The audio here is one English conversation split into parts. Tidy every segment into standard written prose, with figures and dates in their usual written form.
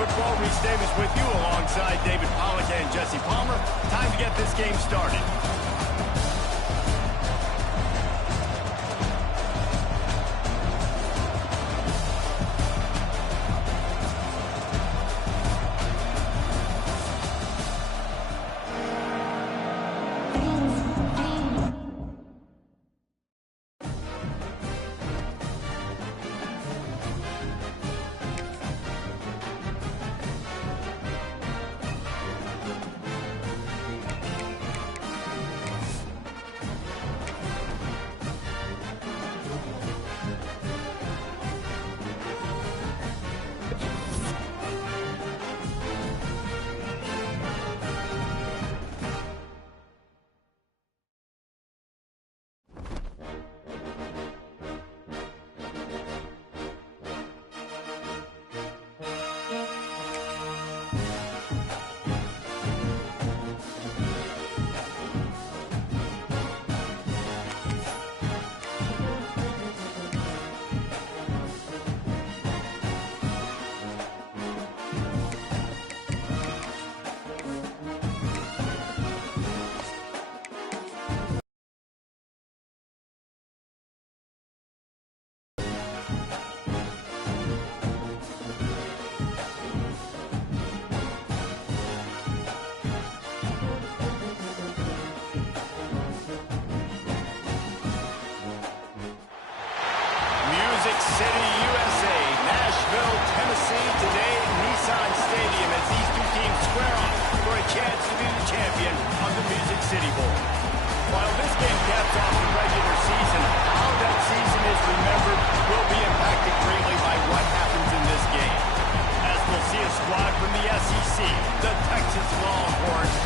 Football. Reese Davis with you alongside David Pollack and Jesse Palmer. Time to get this game started. City, USA, Nashville, Tennessee, today at Nissan Stadium as these two teams square off for a chance to be the champion of the Music City Bowl. While this game caps off the regular season, how that season is remembered will be impacted greatly by what happens in this game. As we'll see a squad from the SEC, the Texas Longhorns,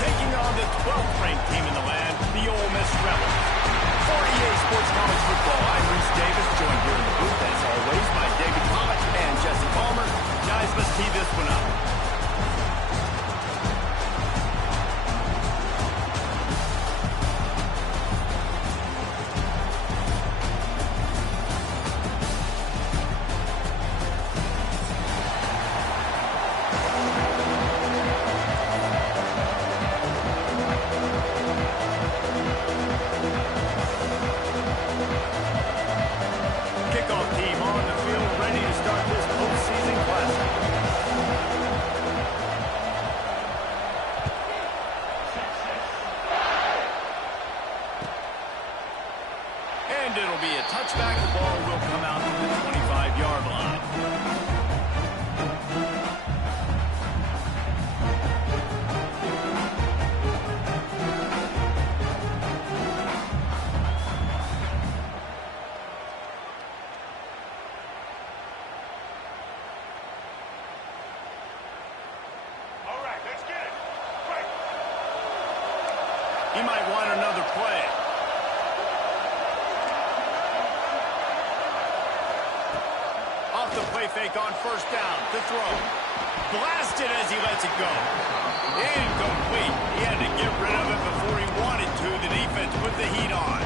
taking on the 12th ranked team in the land, the Ole Miss Rebels. For EA Sports College Football, I'm Reese Davis, joined here in the booth, as always, by David Pollack and Jesse Palmer. Guys, let's tee this one up. And it'll be a touchback. The ball will come out to the 25-yard line. All right, let's get it. Right. He might want another play. The play fake on first down. The throw. Blasted as he lets it go. Incomplete. He had to get rid of it before he wanted to. The defense put the heat on.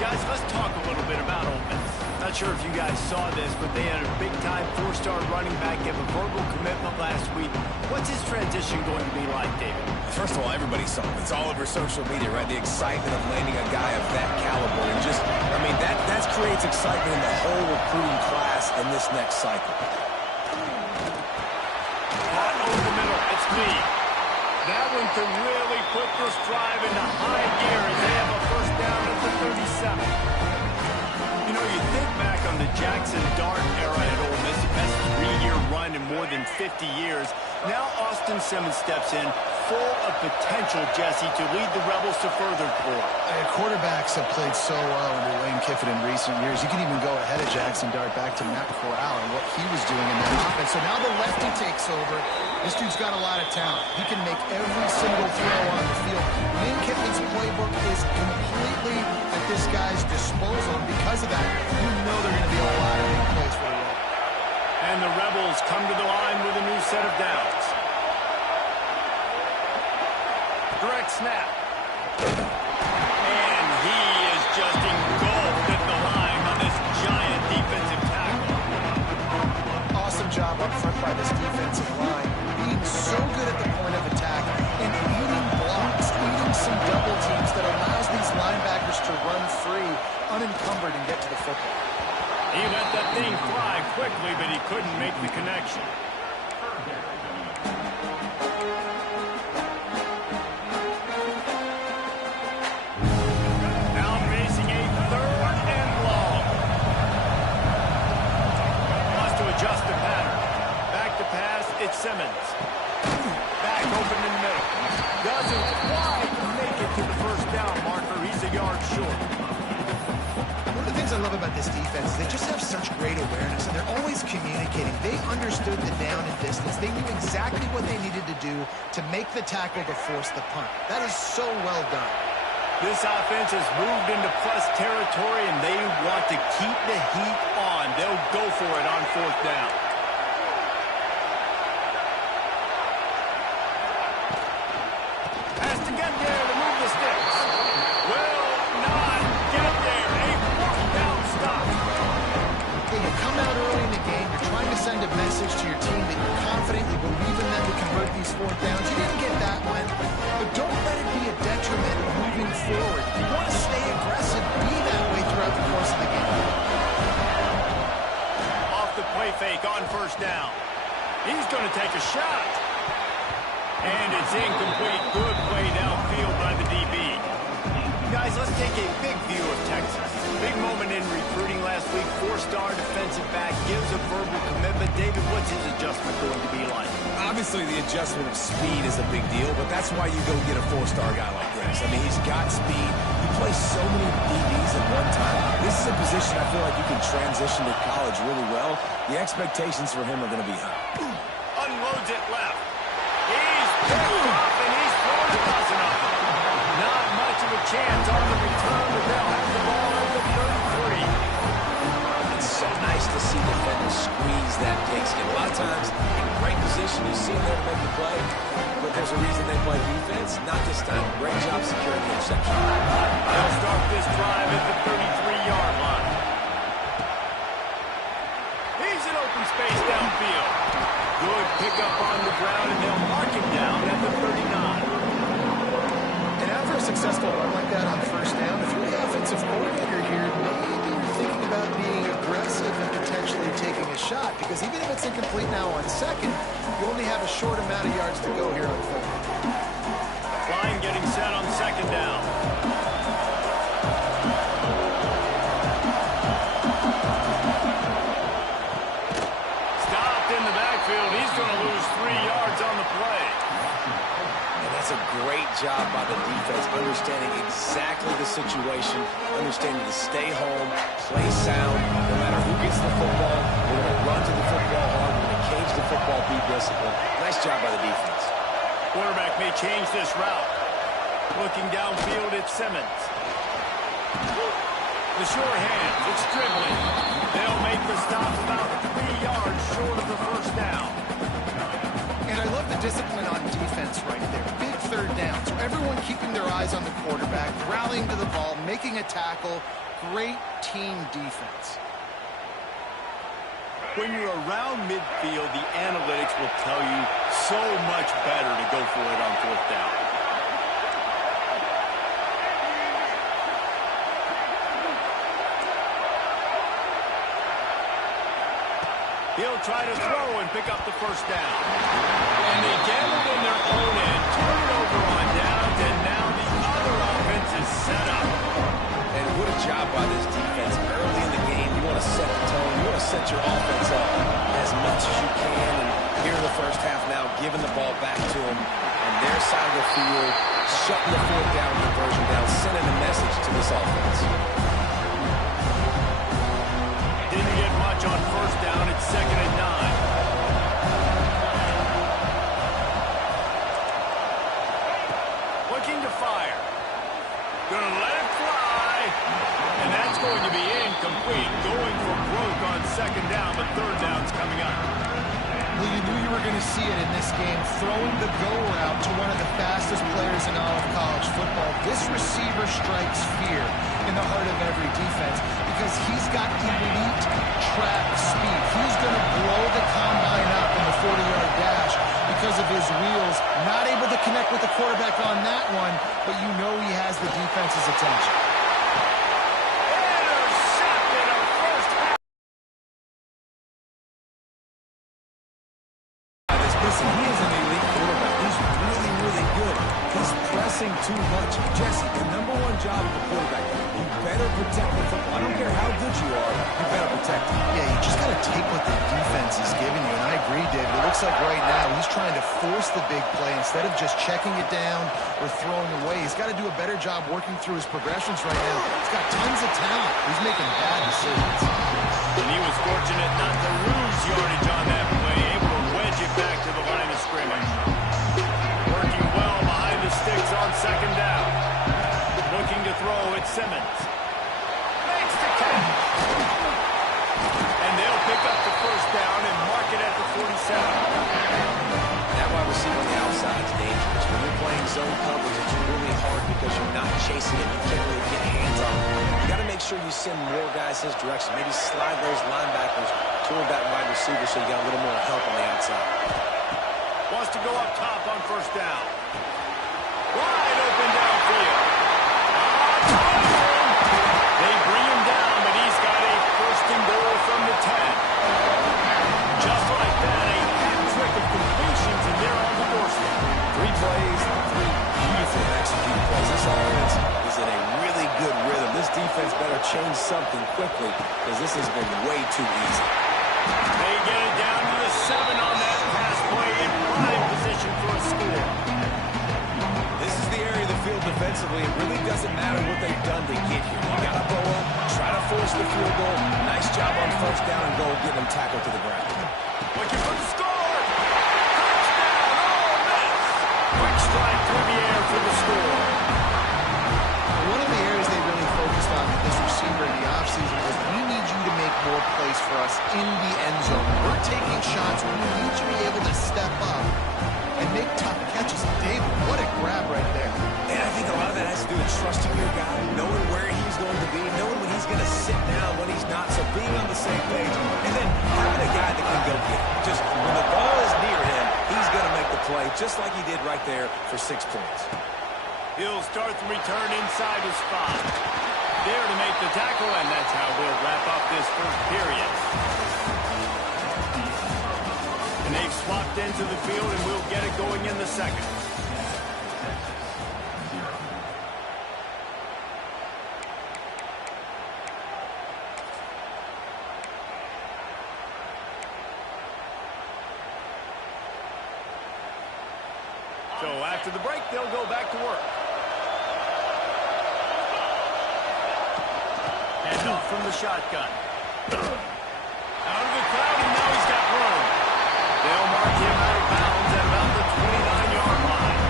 Guys, let's talk a little bit about Ole Miss. Not sure if you guys saw this, but they had a big-time four-star running back give a verbal commitment last week. What's his transition going to be like, David? First of all, everybody saw it. It's all over social media, right? The excitement of landing a guy of that caliber. And just, I mean, that creates excitement in the whole recruiting class in this next cycle. Hot over the middle. It's me. That one could really put this drive into high gear as they have a first down at the 37. You know, you think back on the Jackson Dart era at Ole Miss, the best three-year run in more than 50 years. Now Austin Simmons steps in, full of potential, Jesse, to lead the Rebels to further glory. Quarterbacks have played so well under Lane Kiffin in recent years. You can even go ahead of Jackson Dart back to Matt Corral and what he was doing in that offense. So now the lefty takes over. This dude's got a lot of talent. He can make every single throw on the field. Lane Kiffin's playbook is completely at this guy's disposal. And because of that, you know there are going to be a lot of big plays for the Rebels. And the Rebels come to the line with a new set of downs. Direct snap. And he is just engulfed at the line on this giant defensive tackle. Awesome job up front by this defensive line, being so good at the point of attack and eating blocks, eating some double teams that allows these linebackers to run free, unencumbered, and get to the football. He let that thing fly quickly, but he couldn't make the connection. Now facing a 3rd and long. Wants to adjust the pattern. Back to pass, it's Simmons. Back open in the middle. Doesn't quite make it to the first down marker. He's a yard short. One of the things I love about this defense is they just have such great awareness, and they're always communicating. They understood the down and distance. They knew exactly what they needed to do to make the tackle to force the punt. That is so well done. This offense has moved into plus territory, and they want to keep the heat on. They'll go for it on 4th down. Has to get there to move the sticks. Will not get there. A 4th down stop. Hey, you come out early in the game, you're trying to send a message to your team that you're confident, you believe in them to convert these 4th downs. You didn't get that one, but don't let it be a detriment moving forward. You want to stay aggressive, be that way throughout the course of the game. Off the play fake on 1st down. He's going to take a shot. And it's incomplete. Good play downfield by the DB. Guys, let's take a big view of Texas. Big moment in recruiting last week. 4-star defensive back gives a verbal commitment. David, what's his adjustment going to be like? Obviously, the adjustment of speed is a big deal, but that's why you go get a 4-star guy like this. I mean, he's got speed. He plays so many DBs at one time. This is a position I feel like you can transition to college really well. The expectations for him are going to be high. Unloads it left. He's picked up, and he's thrown a dozen of them. Not much of a chance on the return, but they'll have the ball at the 33. It's so nice to see defenders squeeze that pigskin. A lot of times, in great position, you see them there to make the play, but there's a reason they play defense. Not this time. Great job securing the interception. They'll start this drive at the 33-yard line. He's in open space downfield. Good pickup on the ground, and they'll mark him down at the 39. And after a successful run like that on 1st down, if you're the offensive coordinator here, maybe you're thinking about being aggressive and potentially taking a shot, because even if it's incomplete now on 2nd, you only have a short amount of yards to go here on 3rd. Line getting set on 2nd down. Stopped in the backfield. He's going to lose 3 yards on the play. And that's a great job by the defense, understanding exactly the situation, understanding to stay home, play sound, no matter who gets the football. We're going to run to the football hard. We're going to cage the football, be disciplined. Nice job by the defense. Quarterback may change this route. Looking downfield, it's Simmons. The short hands, it's dribbling. They'll make the stop about 3 yards short of the 1st down. And I love the discipline on defense right there. Big 3rd down. So everyone keeping their eyes on the quarterback, rallying to the ball, making a tackle. Great team defense. When you're around midfield, the analytics will tell you so much better to go for it on 4th down. He'll try to throw and pick up the 1st down. And they gambled in their own end, turn it over on downs, and now the other offense is set up. And what a job by this defense. Early in the game, you want to set the tone. You want to set your offense up as much as you can. And here in the 1st half now, giving the ball back to them on their side of the field, shutting the 4th down conversion down, sending a message to this offense. Didn't get much on 1st down. It's 2nd and 9. Looking to fire. Gonna let it fly. And that's going to be incomplete. Going for broke on 2nd down, but 3rd down's coming up. Well, you knew you were going to see it in this game, throwing the go route to one of the fastest players in all of college football. This receiver strikes fear in the heart of every defense because he's got elite track speed. He's going to blow the combine quarterback on that one, but you know he has the defense's attention. Intercepted a first half. Listen, he is an elite quarterback. He's really, really good. He's pressing too much. Jesse, the number one job of a quarterback, you better protect the football. I don't care how good you are, you better protect it. Yeah, you just got to take what the defense is giving you, and I agree, David. It looks like right now he's trying to force the big play instead of just checking it down or throwing away. He's got to do a better job working through his progressions right now. He's got tons of talent. He's making bad decisions. And he was fortunate not to lose yardage on that play, able to wedge it back to the line of scrimmage. Working well behind the sticks on second down. Looking to throw at Simmons. Makes the catch. And they'll pick up the first down and mark it at the 47. That wide receiver on the outside is dangerous. When you're playing zone coverage, it's really hard because you're not chasing it. You can't really get hands on it. You got to make sure you send more guys his direction. Maybe slide those linebackers toward that wide receiver so you got a little more help on the outside. Wants to go up top on first down. Wide open downfield. They bring him down, but he's got a first and goal from the 10. Just like that, a hat-trick of completions, and they're on the doorstep. 3 plays, 3 beautiful executed plays. This offense is in a really good rhythm. This defense better change something quickly because this has been way too easy. They get it down to the 7 on that pass play in prime position for a score. This is the area of the field defensively. It really doesn't matter what they've done to get here. You got to go up, try to force the field goal. Nice job on first down and goal, getting them tackled to the ground. Looking for the score. Touchdown, Ole Miss. Quick strike through the air for the score. One of the areas they really focused on with this receiver in the offseason was we need you to make more plays for us in the end zone. We're taking shots. We need you to be able to step up and make tough catches. David, what a grab right there. And I think a lot of that has to do with trusting your guy, knowing where he's going to be, knowing when he's going to sit down, when he's not, so being on the same page, and then having a guy that can go get it. Just when the ball is near him, he's going to make the play, just like he did right there for 6 points. He'll start the return inside his spot. There to make the tackle, and that's how we'll wrap up this first period. And they've swapped into the field, and we'll get it going in the second. So after the break, they'll go back to work. And off from the shotgun. Out of the crowd, and now he's got room. They'll mark him out of bounds at about the 29-yard line.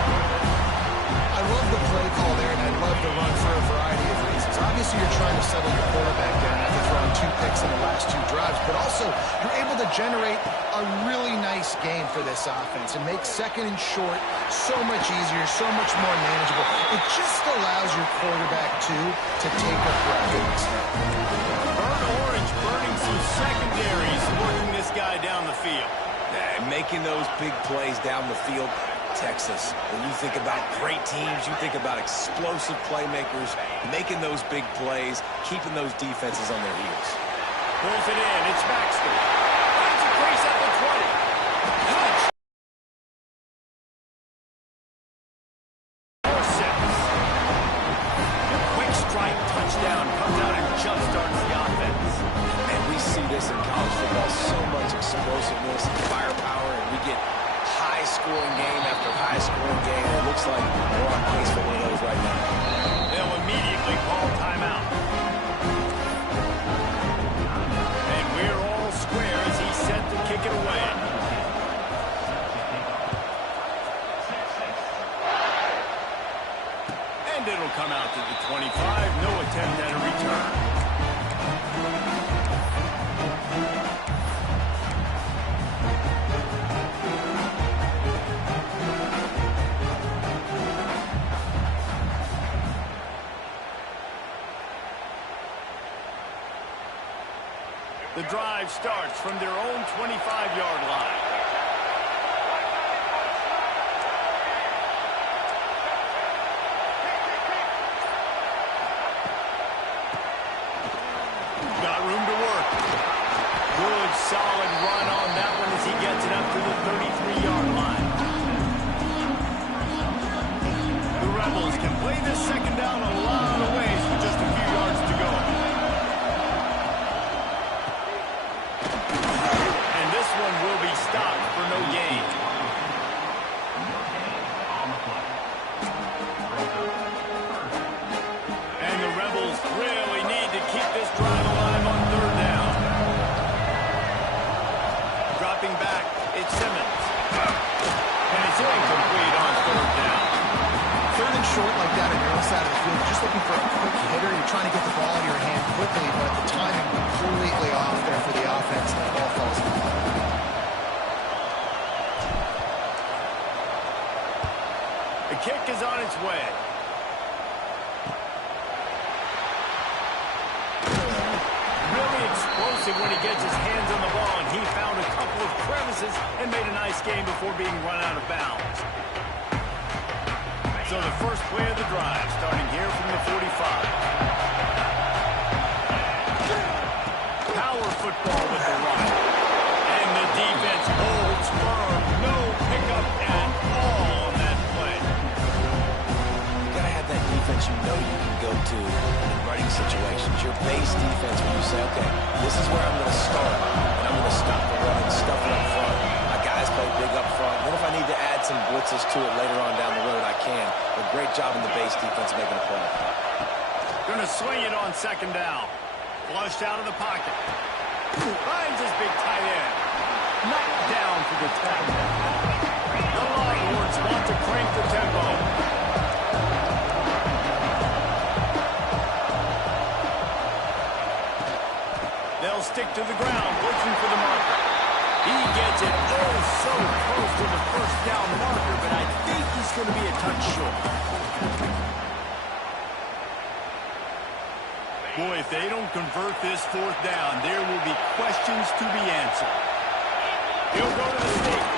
I love the play call there, and I love the run for a variety of reasons. Obviously, you're trying to settle your quarterback down after throwing 2 picks in the last 2 drives, but also you're able to generate a really nice game for this offense and make second and short so much easier, so much more manageable. It just allows your quarterback, too, to take a breath. Burnt orange burning some secondaries, working this guy down the field. And making those big plays down the field. Texas, when you think about great teams, you think about explosive playmakers, making those big plays, keeping those defenses on their heels. Pulls it in. It's Baxter. Finds a crease at the 20. Touch. 4-6. Quick strike touchdown. Comes out and jump-starts the offense. And we see this in college football, so much explosiveness and firepower, and we get high-scoring game after high-scoring game. It looks like we're on pace for one of those right now. They'll immediately call timeout. And we're all square as he's set to kick it away. And it'll come out to the 25. No attempt at a return. The drive starts from their own 25-yard line. Rebels can play this second down a lot of ways with just a few yards to go. And this one will be stopped for no gain. And the Rebels really need to keep this drive alive on third down. Dropping back, it's Simmons. And it's incomplete on third down. Third and short like that on your own side of the field, you're just looking for a quick hitter. You're trying to get the ball in your hand quickly, but the timing completely off there for the offense, and the ball falls apart. The kick is on its way. Really explosive when he gets his hands on the ball, and he found a couple of crevices and made a nice game before being run out of bounds. So the first play of the drive, starting here from the 45. Power football with the run. And the defense holds firm. No pickup at all on that play. You gotta have that defense you know you can go to in running situations. Your base defense when you say, okay, this is where I'm gonna start, and I'm gonna stop the run and stuff it up front. My guys play big up front. Then if I need to add some blitzes to it later on down the road, I can. But great job in the base defense making a play. Gonna swing it on second down. Flushed out of the pocket. Finds his big tight end. Knocked down for the tackle. The Longhorns want to crank the tempo. They'll stick to the ground, looking for the marker. He gets it oh so close to the first down marker, but I think he's going to be a touch short. Boy, if they don't convert this fourth down, there will be questions to be answered. He'll go to the stake.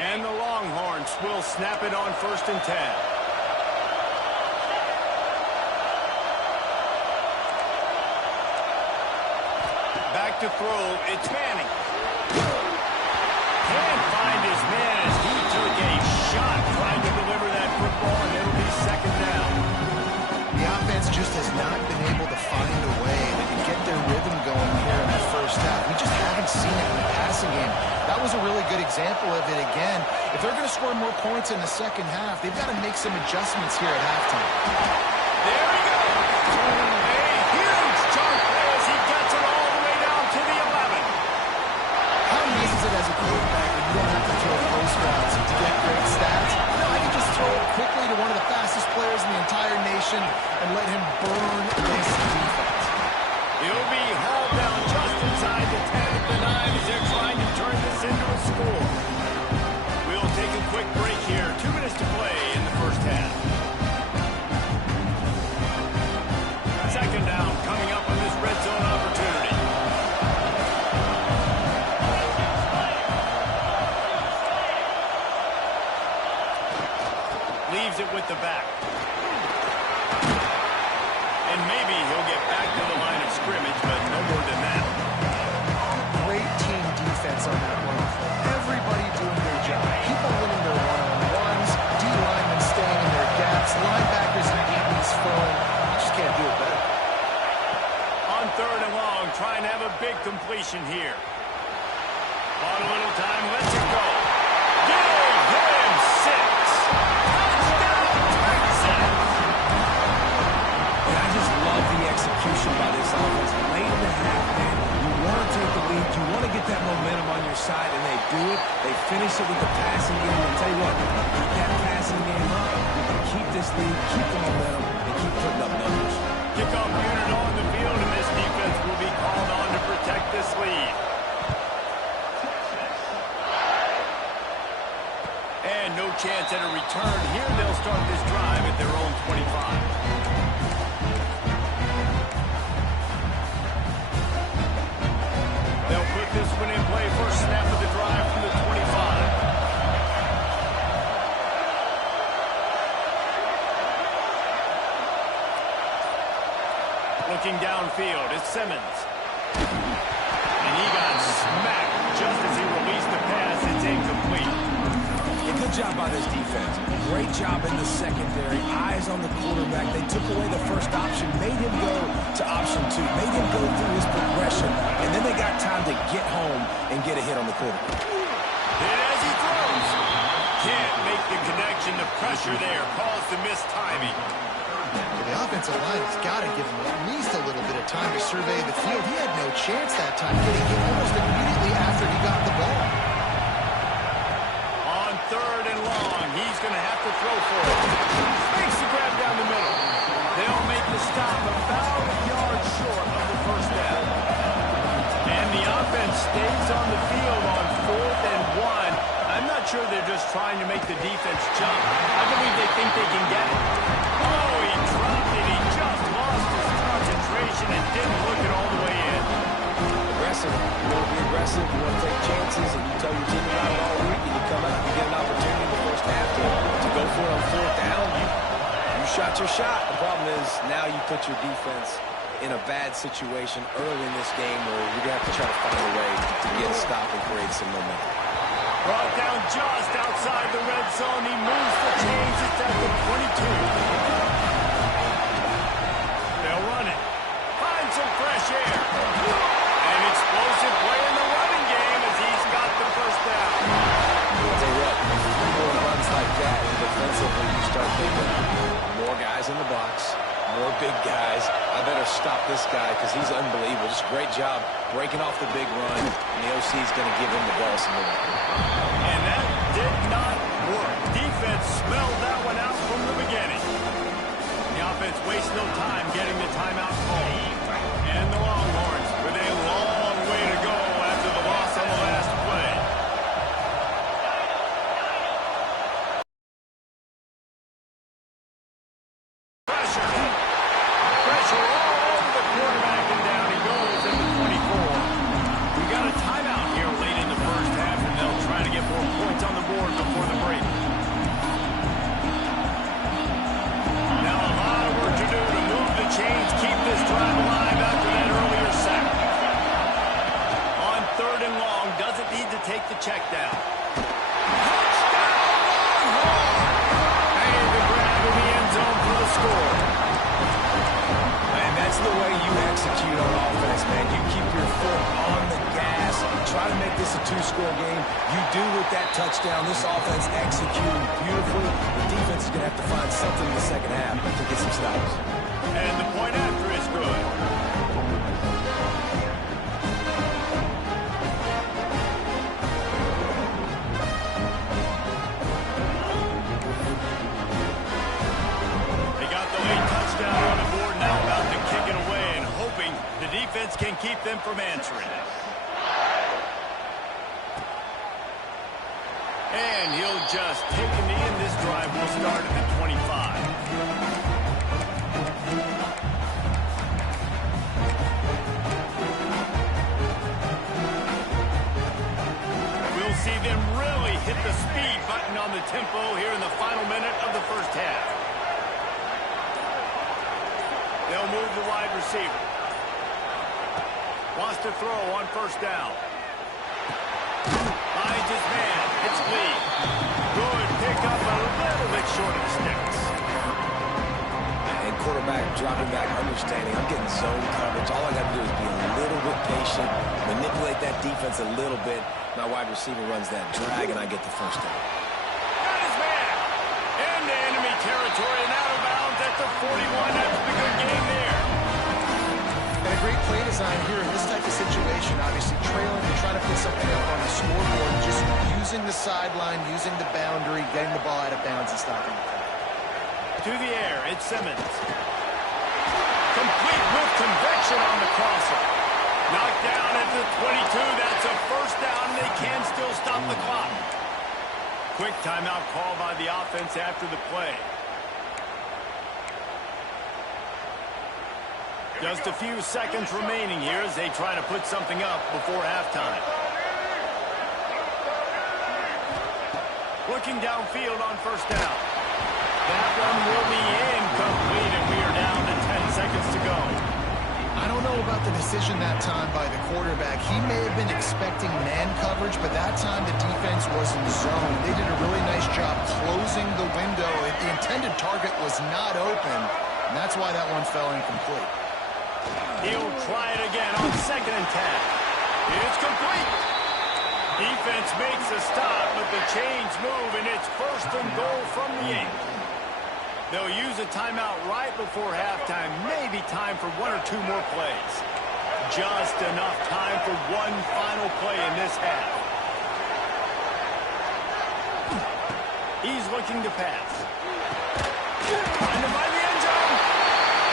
And the Longhorns will snap it on 1st and 10. Back to throw, it's Manning. Can't find his man as he took a shot trying to deliver that football, and it'll be second down. The offense just has not been able to find a way to get their rhythm going here in the first half. We just haven't seen it in the passing game. That was a really good example of it again. If they're going to score more points in the second half, they've got to make some adjustments here at halftime. There he goes. A huge chunk play as he gets it all the way down to the 11. How nice is it as a quarterback when you don't have to throw post routes to get great stats? No, I can just throw it quickly to one of the fastest players in the entire nation and let him burn this defense. He'll be hauled down just inside the 10 at the 9 as they're trying to turn this into a score. We'll take a quick break here. 2 minutes to play in the first half. Second down coming up on this red zone opportunity. Leaves it with the back. And maybe he'll get back to the line of scrimmage, but no more than that. Great team defense on that one. Everybody doing their job. People winning their one-on-ones, D-linemen staying in their gaps, linebackers and DBs filling. You just can't do it better. On third and long, trying to have a big completion here. On a little time, lets it go. Give him 6. Touchdown, Texas! And I just love the execution by this offense. Late in the half, man, you want to take the lead. You want to get that momentum on your side, and they do it. They finish it with the passing game. And tell you what, keep that passing game up. You can keep this lead, keep the momentum, and keep putting up numbers. Kickoff unit on the field, and this defense will be called on to protect this lead. And no chance at a return. Here they'll start this drive at their own 25. They'll put this one in play. First snap of the drive from the 25. Looking downfield, it's Simmons. And he got smacked just as he released the pass. It's incomplete. A good job by this defense. Great job in the secondary. Eyes on the quarterback. They took away the first option, made him go to option 2, made him go through his progression, and then they got time to get home and get a hit on the quarterback. And as he throws, can't make the connection. The pressure there caused the missed timing. The offensive line has got to give him at least a little bit of time to survey the field. He had no chance that time, getting hit almost immediately after he got the ball. On 3rd and long, he's going to have to throw for it. Makes the grab down the middle. They'll make the stop about a yard short of the first down. And the offense stays on the field on 4th and 1. I'm not sure they're just trying to make the defense jump. I believe they think they can get it. Oh, he dropped it. He just lost his concentration and didn't look it all the way in. Aggressive. You want to be aggressive. You want to take chances, and you tell your team about it all week, and you come out and you get an opportunity in the first half to go for it on 4th down. You shot your shot. The problem is now you put your defense in a bad situation early in this game where you're going to have to try to find a way to get a stop and create some momentum. Brought down just outside the red zone. He moves the chains. It's at the 22. They'll run it. Find some fresh air. An explosive play in the running game as he's got the first down. I'll tell you what, more runs like that, defensively, you start thinking more guys in the box, more big guys. I better stop this guy because he's unbelievable. Just a great job breaking off the big run, and the OC is going to give him the ball some more. And that did not work. Defense smelled that one out from the beginning. The offense wastes no time getting the timeout call. And the Longhorns with a long way to go after the loss on the last play. Pressure all over the quarterback, and down he goes at the 24. We got a timeout here late in the first half, and they'll try to get more points on the board before the break. Now a lot of work to do to move the chains, keep this drive alive after that earlier sack. On 3rd and long, doesn't need to take the check down. Touchdown, Longhorn! And the grab in the end zone for the score. And that's the way you execute on offense, man. You keep your foot on the gas. Try to make this a 2-score game. You do with that touchdown. This offense executing beautifully. The defense is going to have to find something in the second half to get some stops. And the point after is good. They got the late touchdown on the board, now about to kick it away and hoping the defense can keep them from answering it. And he'll just take a knee, and this drive will start at the 25. We'll see them really hit the speed button on the tempo here in the final minute of the first half. They'll move the wide receiver. Wants to throw on 1st down. Finds his man. It's Lee. Good pick up a little bit short of the sticks. And quarterback dropping back, understanding I'm getting zone coverage. All I got to do is be a little bit patient, manipulate that defense a little bit. My wide receiver runs that drag, and I get the first down. Got his man. Into enemy territory and out of bounds at the 41. That's the good game there. And a great play design here in this type of situation, obviously trailing and trying to put something up on the scoreboard, just using the sideline, using the boundary, getting the ball out of bounds and stopping the play. To the air, it's Simmons. Complete with conviction on the crosser. Knocked down at the 22. That's a first down, and they can still stop the clock. Quick timeout call by the offense after the play. Just a few seconds remaining here as they try to put something up before halftime. Looking downfield on 1st down. That one will be incomplete, and we are down to 10 seconds to go. know about the decision that time by the quarterback. He may have been expecting man coverage, but that time the defense was in zone. They did a really nice job closing the window. The intended target was not open, and that's why that one fell incomplete. He'll try it again on 2nd and 10. It's complete. Defense makes a stop, but the chains move, and it's 1st and goal from the 8. They'll use a timeout right before halftime. Maybe time for 1 or 2 more plays. Just enough time for one final play in this half. He's looking to pass. Find him by the end zone.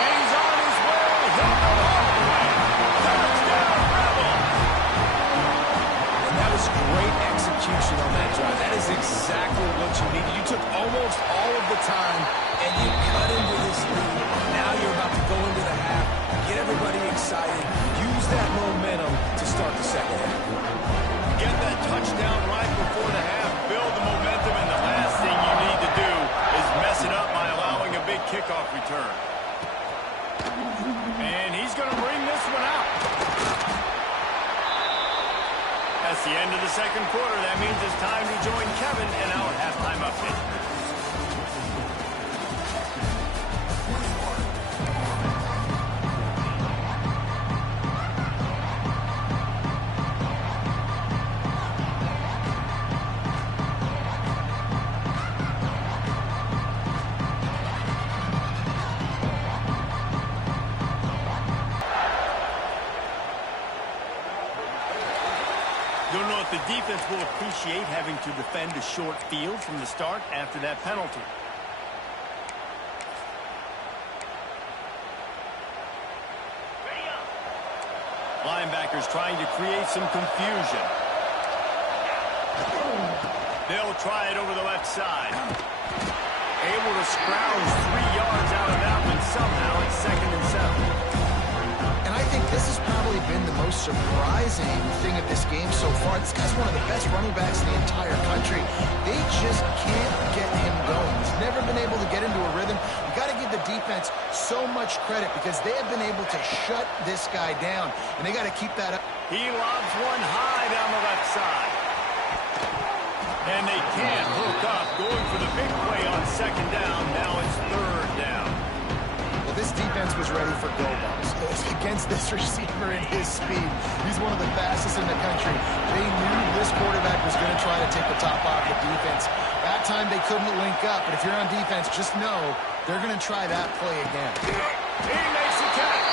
And he's on his way. He'll go all the way. Touchdown, Rebels. And that was great execution on that drive. That is exactly what you needed. You took almost all of the time, and you cut into this lead. Now you're about to go into the half, get everybody excited, use that momentum to start the second half. Get that touchdown right before the half, build the momentum, and the last thing you need to do is mess it up by allowing a big kickoff return. And he's going to bring this one out. That's the end of the second quarter. That means it's time to join Kevin in our halftime update. Don't know if the defense will appreciate having to defend a short field from the start after that penalty. Linebackers trying to create some confusion. They'll try it over the left side. Able to scrounge 3 yards out of that one somehow. It's 2nd and 7. And I think this has probably been the most surprising thing of this game so far. This guy's one of the best running backs in the entire country. They just can't get him going. He's never been able to get into a rhythm. You got to give the defense so much credit because they have been able to shut this guy down, and they got to keep that up. He lobs one high down the left side. And they can't hook up, going for the big play on 2nd down. Now it's 3rd down. Well, this defense was ready for go balls against this receiver and his speed. He's one of the fastest in the country. They knew this quarterback was going to try to take the top off the defense. That time they couldn't link up, but if you're on defense, just know they're going to try that play again. He makes the catch.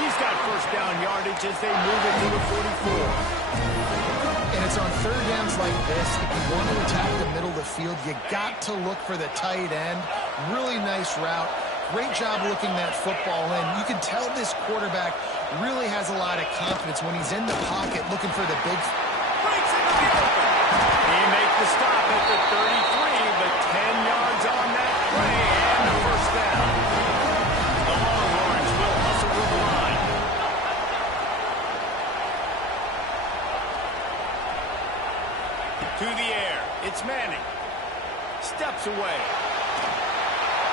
He's got 1st down yardage as they move it to the 44. And it's on 3rd downs like this. If you want to attack the middle of the field, you got to look for the tight end. Really nice route. Great job looking that football in. You can tell this quarterback really has a lot of confidence when he's in the pocket looking for the big... Breaks into the open. He makes the stop at the 33, but 10 yards on that play and the 1st down. The Longhorns will hustle to the line. To the air. It's Manning. Steps away.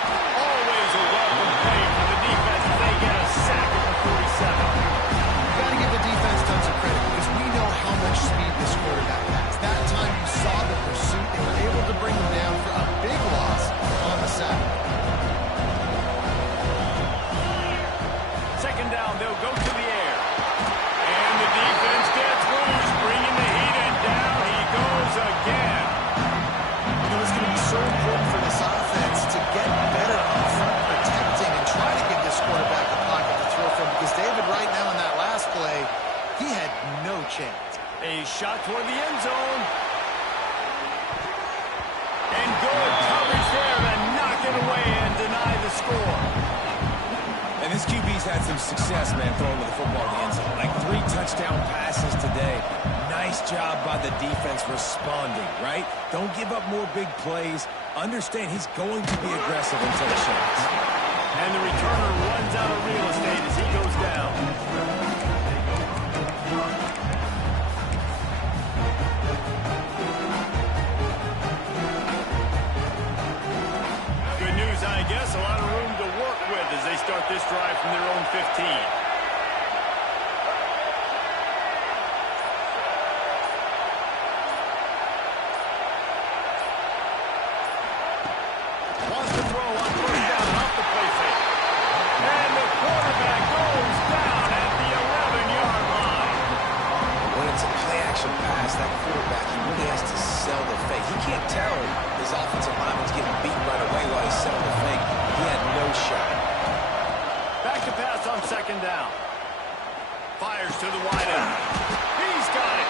Always a welcome play for the defense as they get a sack at the 47. You got to give the defense tons of credit because we know how much speed this quarterback has. That time you saw the pursuit. They were able to bring him down for a big loss on the sack. 2nd down, they'll go to the air. And the defense gets loose, bringing the heat, and down he goes again. You know, it's going to be so important for this offense to get better on front protecting and try to give this quarterback a pocket to throw from because David right now in that last play, he had no chance. A shot toward the end zone. And good coverage there to knock it away and deny the score. And this QB's had some success, man, throwing the football in the end zone. Like 3 touchdown passes today. Nice job by the defense responding, right? Don't give up more big plays. Understand he's going to be aggressive until the shots. And the returner runs out of real estate as he goes down. Good news, I guess. A lot of room to work with as they start this drive from their own 15. Wants to throw on first down off the play fake. And the quarterback goes down at the 11-yard line. When it's a play-action pass, that quarterback, he really has to sell the fake. He can't tell his offensive lineman's getting beaten right away while he's selling the fake. He had no shot. Back to pass on second down. Fires to the wideout. He's got it.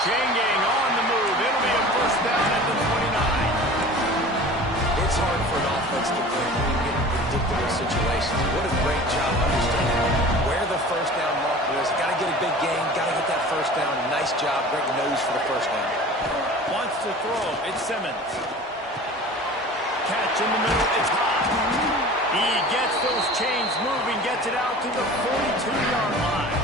Changing on the move. It'll be a first down at the 29. It's hard for an offense to win when you get in predictable situations. What a great job understanding where the first down marker is. Got to get a big gain. Got to get that first down. Nice job. Great nose for the first down. Wants to throw. It's Simmons. Catch in the middle. It's hot. He gets those chains moving. Gets it out to the 42-yard line.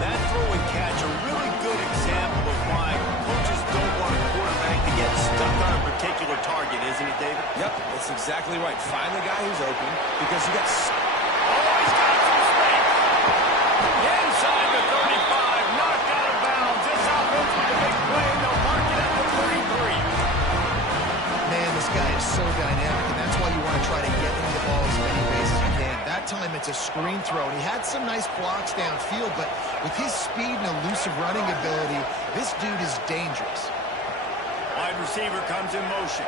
That throw and catch, a really good example of why coaches don't want a quarterback to get stuck on a particular target, isn't it, David? Yep, that's exactly right. Find the guy who's open because you got... Oh, he's got some space. Inside the 35, knocked out of bounds. This offense with a big play. They'll mark it at the 33. Man, this guy is so dynamic, and that's why you want to try to get him the ball as many ways as you can. That time it's a screen throw, and he had some nice blocks downfield, but with his speed and elusive running ability, this dude is dangerous. Wide receiver comes in motion.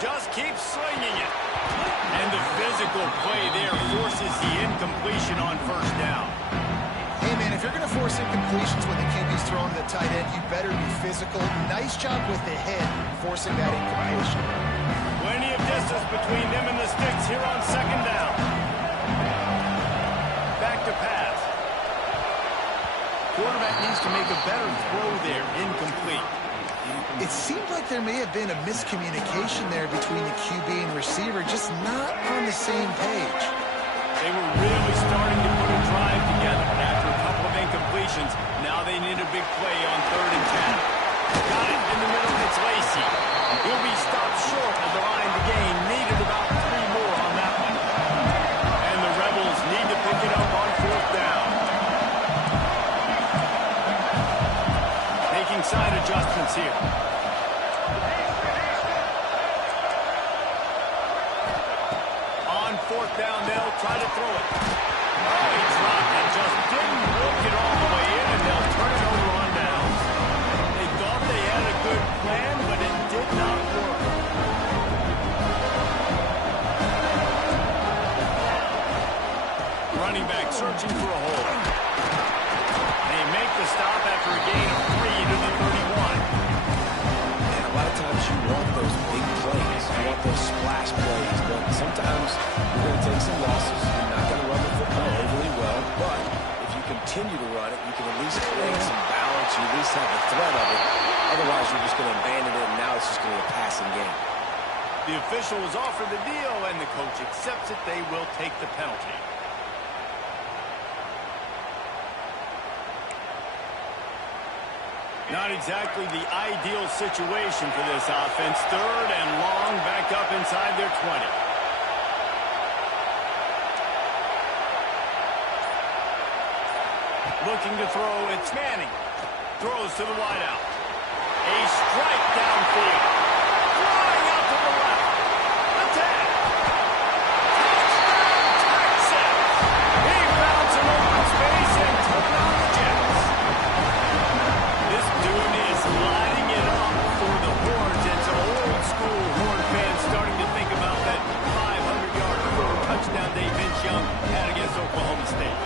Just keeps slinging it. And the physical play there forces the incompletion on first down. Hey, man, if you're going to force incompletions when the QB's throwing to the tight end, you better be physical. Nice job with the head forcing that incompletion. Plenty of distance between them and the sticks here on second down. Back to pass. Quarterback needs to make a better throw there. Incomplete. It seemed like there may have been a miscommunication there between the QB and receiver, just not on the same page. They were really starting to put a drive together after a couple of incompletions. Now they need a big play on 3rd and 10. Got it in the middle. It's Lacey. He'll be stopped short of the line to gain. Needed about 3 more on that one. And the Rebels need to pick it up on 4th down. Making side adjustments here. On 4th down, they'll try to throw it. Oh, he dropped it. Just didn't work it all the way in, and they'll turn it over on downs. They thought they had a good plan, but it did not work. Running back searching for a hole. They make the stop after a gain of 3 to the 31. And a lot of times you want those big plays. You want those splash plays. But sometimes you're going to take some losses. You're not going to run the football overly well. But if you continue to run it, you can at least create some balance. You at least have the threat of it. Otherwise, you're just going to abandon it, and now it's just going to be a passing game. The official was offered the deal, and the coach accepts it. They will take the penalty. Not exactly the ideal situation for this offense. 3rd and long, back up inside their 20. Looking to throw, it's Manning. Throws to the wideout. A strike downfield. Flying out to the left. Attack. Touchdown, Texas. He found some open space and took on the Jets. This dude is lighting it up for the Horns. And some old-school Horn fans starting to think about that 500-yard touchdown Dave Vince Young had against Oklahoma State.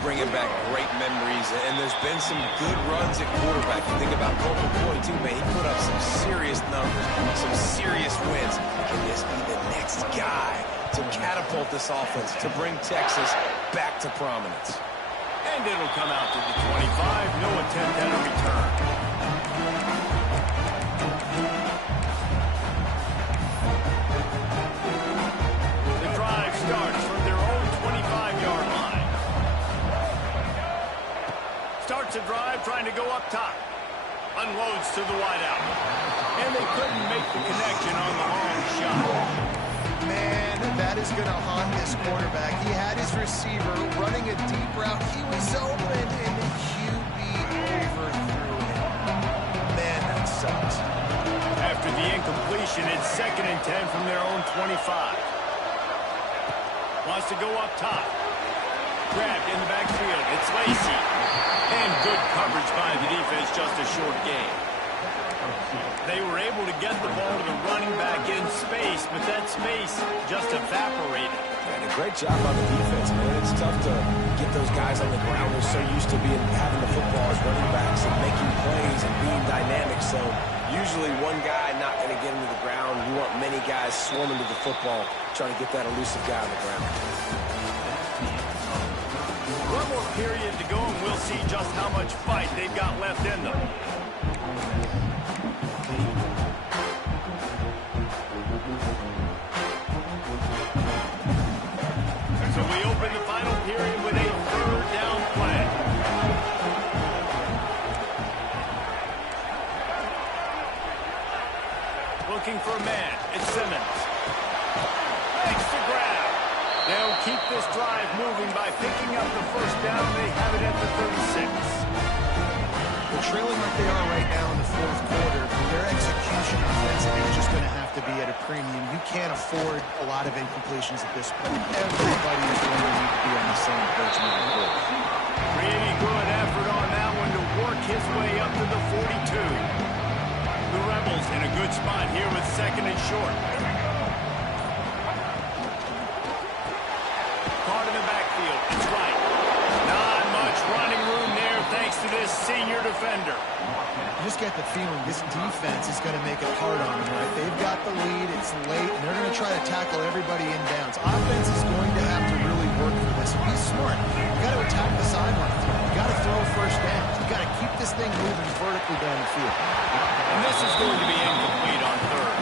Bringing back great memories, and there's been some good runs at quarterback. You think about Colt McCoy, too, man. He put up some serious numbers, some serious wins. Can this be the next guy to catapult this offense, to bring Texas back to prominence? And it'll come out to the 25. No attempt at a return. The drive starts from their own 25-yard line. Starts a drive trying to go up top. Unloads to the wideout. And they couldn't make the connection on the long shot. Man, that is going to haunt this quarterback. He had his receiver running a deep route. He was open, and the QB overthrew him. Man, that sucks. After the incompletion, it's 2nd and 10 from their own 25. Wants to go up top. Grabbed in the backfield. It's Lacey. And good coverage by the defense, just a short gain. They were able to get the ball to the running back in space, but that space just evaporated. And a great job by the defense, man. It's tough to get those guys on the ground. They're so used to having the football as running backs and making plays and being dynamic. So usually one guy not going to get him to the ground. You want many guys swarming to the football, trying to get that elusive guy on the ground. One more period to go, and we'll see just how much fight they've got left in them. So we open the final period with a 3rd down play. Looking for a man. It's Simmons. Makes the grab. They'll keep this drive moving by picking up the 1st down. They have it at the 36. Well, trailing like they are right now in the 4th quarter, their execution offensively is just going to have to be at a premium. You can't afford a lot of incompletions at this point. Everybody is going to need to be on the same page moving forward. Really good effort on that one to work his way up to the 42. The Rebels in a good spot here with 2nd and short. Caught in the backfield. It's right. Not much running room there thanks to this senior defender. You just get the feeling this defense is going to make it hard on them, right? They've got the lead, it's late, and they're going to try to tackle everybody in bounds. Offense is going to have to really work for this. Be smart. You got to attack the sidelines. You got to throw 1st downs. You got to keep this thing moving vertically down the field. And this is going to be incomplete on 3rd.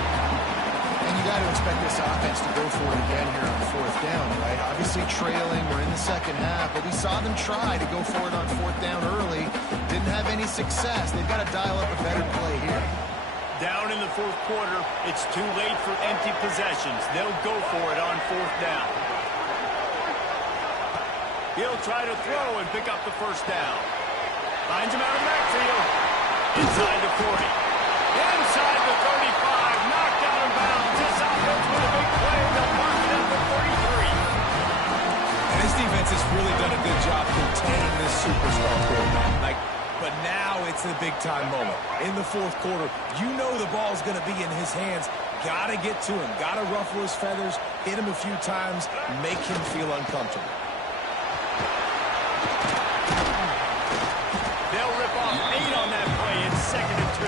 And you got to expect this offense to go for it again here on 4th down, right? Obviously trailing, we're in the 2nd half, but we saw them try to go for it on 4th down early. Didn't have any success. They've got to dial up a better play here. Down in the 4th quarter, it's too late for empty possessions. They'll go for it on 4th down. He'll try to throw and pick up the 1st down. Finds him out of the backfield. Inside the 40. Inside the 35. Knocked out of bounds. This offense with a big play. They'll mark it at the 33. And this defense has really done a good job containing this superstar quarterback. But now it's the big-time moment. In the 4th quarter, you know the ball's going to be in his hands. Got to get to him. Got to ruffle his feathers, hit him a few times, make him feel uncomfortable. They'll rip off 8 on that play. It's 2nd and 2.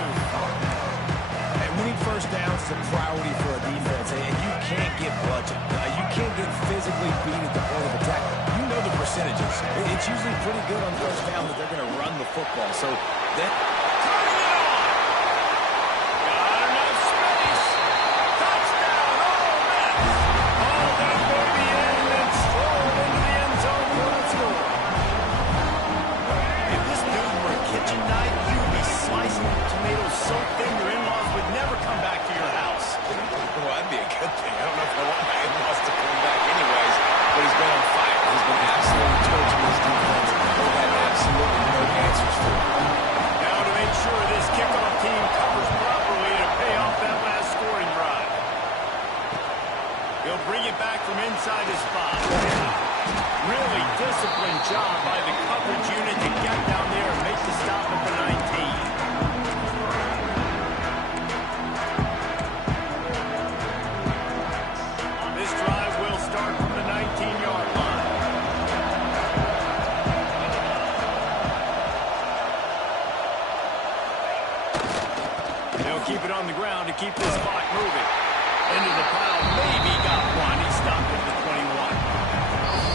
And winning 1st downs is a priority for a defense, and you can't get bludgeoned. You can't get physically beat at the point of attack. You know the percentages. It's usually pretty good on 1st down that they're going to run the football. So that... Turning it on. Got enough space. Touchdown, Ole Miss. All that baby in and strolled into the end zone for the score. If this dude were a kitchen knife, you would be slicing tomatoes so thin your in-laws would never come back to your house. Well, that'd be a good thing. I don't know if I want my in-laws to come back anyways, but he's been on fire. He's been absolutely torching his defense. They have absolutely no answers for him. Now to make sure this kickoff team covers properly to pay off that last scoring drive. He'll bring it back from inside his spot. Really disciplined job by the coverage unit to get down there and make the stop at the 19. This drive will start from the 19-yard line. They'll keep it on the ground to keep this clock moving. Into the pile, maybe got one. He stopped at the 21.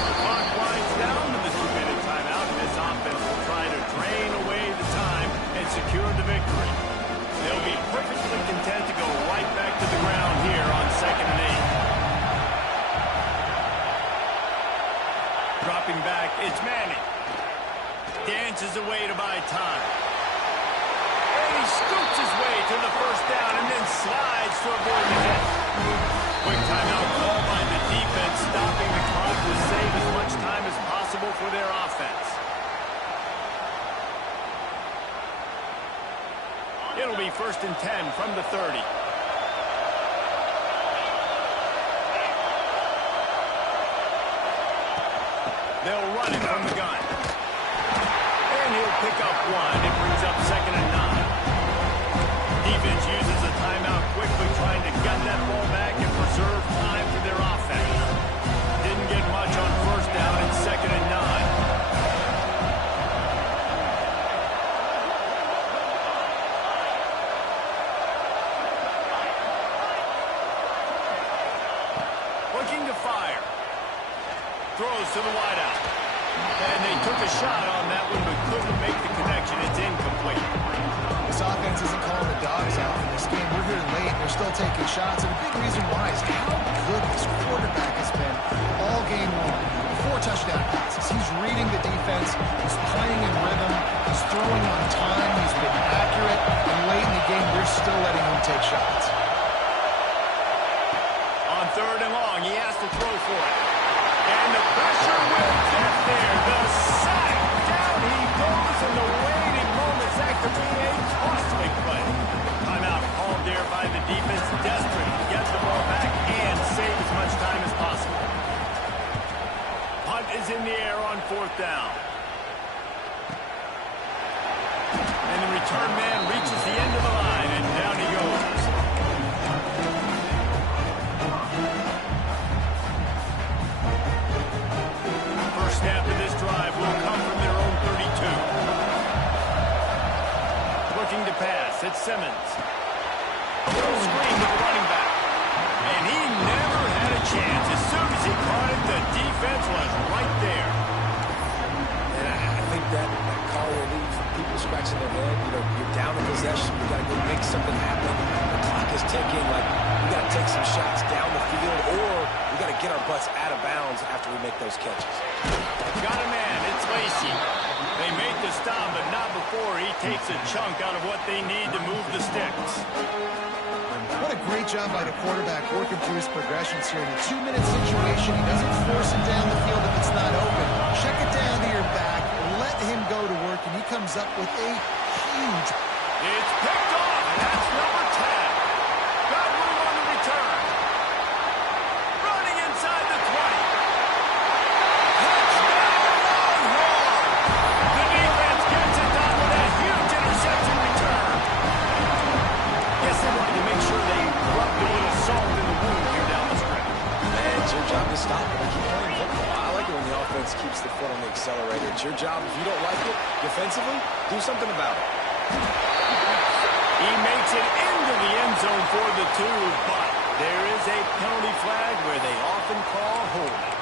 The clock winds down to the 2-minute timeout, and this offense will try to drain away the time and secure the victory. They'll be perfectly content to go right back to the ground here on 2nd and 8. Dropping back, it's Manning. Dances away to buy time. And he scoops his way to the 1st down and then slides to avoid the hit. Quick timeout call by the defense, stopping the clock to save as much time as possible for their offense. It'll be 1st and 10 from the 30. They'll run it from the gun. And he'll pick up one. It brings up 2nd and 9. Defense uses a timeout quickly, trying to get that ball back and preserve time for their offense. Didn't get much on 1st down and 2nd and 9. Looking to fire. Throws to the wideout. And they took a shot on that one, but couldn't make the connection. It's incomplete. This offense isn't calling the dogs out in this game. We're here late, and they're still taking shots. And a big reason why is how good this quarterback has been all game long. 4 touchdown passes. He's reading the defense. He's playing in rhythm. He's throwing on time. He's been accurate. And late in the game, they're still letting him take shots. On 3rd and long, he has to throw for it. And the pressure will get there. The sack. Down he goes in the waiting moments. That could be a costly play. Timeout called there by the defense. Desperate to get the ball back and save as much time as possible. Punt is in the air on 4th down. And the return man reaches the end of the line, and down he goes. First snap of this drive will come from their own 32. Looking to pass. It's Simmons. Full screen to the running back. And he never had a chance. As soon as he caught it, the defense was right there. And I think that call will leave people scratching their head. You know, you're down in possession. You got to go make something happen. The clock is ticking. Like, we got to take some shots down the field, or we got to get our butts out of bounds after we make those catches. Got a man. It's Lacey. They made the stop, but not before he takes a chunk out of what they need to move the sticks. What a great job by the quarterback working through his progressions here. In a 2-minute situation, he doesn't force it down the field if it's not open. Check it down to your back, let him go to work, and he comes up with a huge... It's picked off, and that's number 10. Got room on the return. Running inside the 20. Touchdown, Longhorn! The defense gets it done with that huge interception return. Guess they wanted to make sure they rubbed a little salt in the wound here down the stretch. Man, it's your job to stop it and keep playing football. I like it when the offense keeps the foot on the accelerator. It's your job. If you don't like it defensively, do something about it. He makes it into the end zone for the 2, but there is a penalty flag where they often call holding.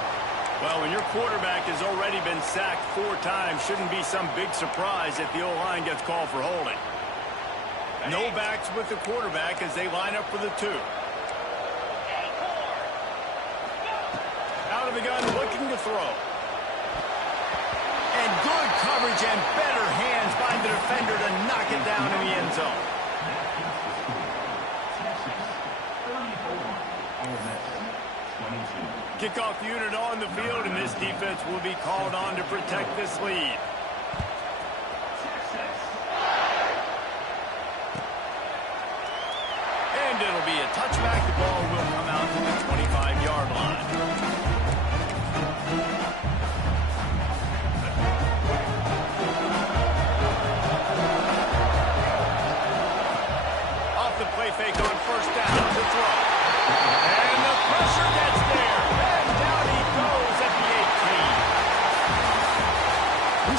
Well, when your quarterback has already been sacked 4 times, shouldn't be some big surprise if the O-line gets called for holding. No backs with the quarterback as they line up for the 2. Out of the gun, looking to throw. And good coverage and better hands by the defender to knock it down in the end zone. Kickoff unit on the field, and this defense will be called on to protect this lead.